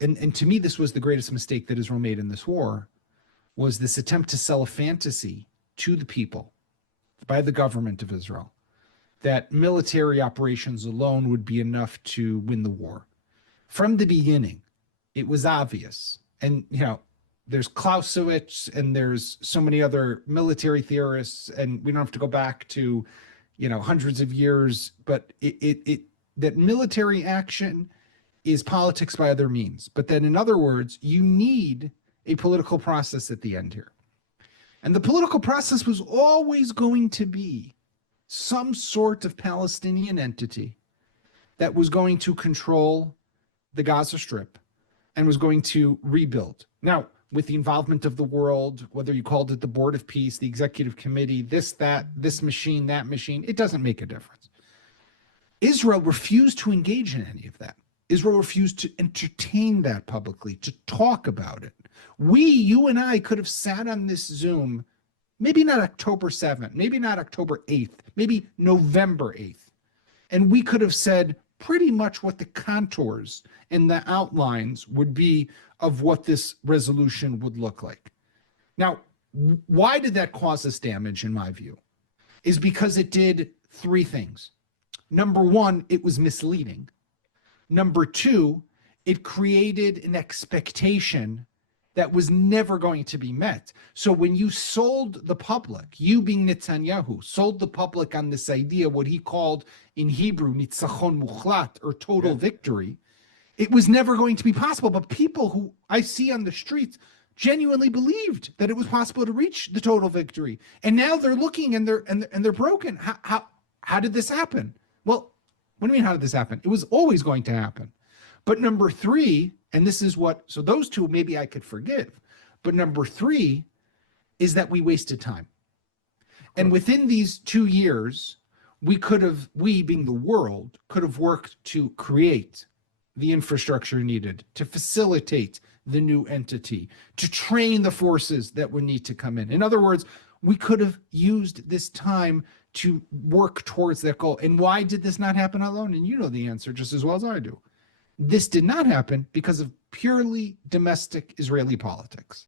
and to me, this was the greatest mistake that Israel made in this war, was this attempt to sell a fantasy to the people by the government of Israel that military operations alone would be enough to win the war. From the beginning, it was obvious. And, there's Clausewitz and there's so many other military theorists, and we don't have to go back to, hundreds of years, but that military action is politics by other means. But then, in other words, you need a political process at the end here. And the political process was always going to be some sort of Palestinian entity that was going to control the Gaza Strip and was going to rebuild. Now, with the involvement of the world, whether you called it the Board of Peace, the Executive Committee, this, that, this machine, that machine, it doesn't make a difference. Israel refused to engage in any of that. Israel refused to entertain that publicly, to talk about it. You and I could have sat on this Zoom, maybe not October 7th, maybe not October 8th, maybe November 8th. And we could have said pretty much what the contours and the outlines would be of what this resolution would look like. Now, why did that cause us damage, in my view? Is because it did three things. Number one, it was misleading. Number two, it created an expectation that was never going to be met. So when you sold the public, you being Netanyahu, sold the public on this idea, what he called in Hebrew, nitzachon muchlat, or total victory, it was never going to be possible. But people who I see on the streets genuinely believed that it was possible to reach the total victory. And now they're looking and they're broken. How did this happen? Well, what do you mean, how did this happen? It was always going to happen. But number three, and this is so those two maybe I could forgive. But number three is that we wasted time. And within these 2 years, we being the world, could have worked to create the infrastructure needed, to facilitate the new entity, to train the forces that would need to come in. In other words, we could have used this time to work towards that goal. And why did this not happen alone? And you know the answer just as well as I do. This did not happen because of purely domestic Israeli politics.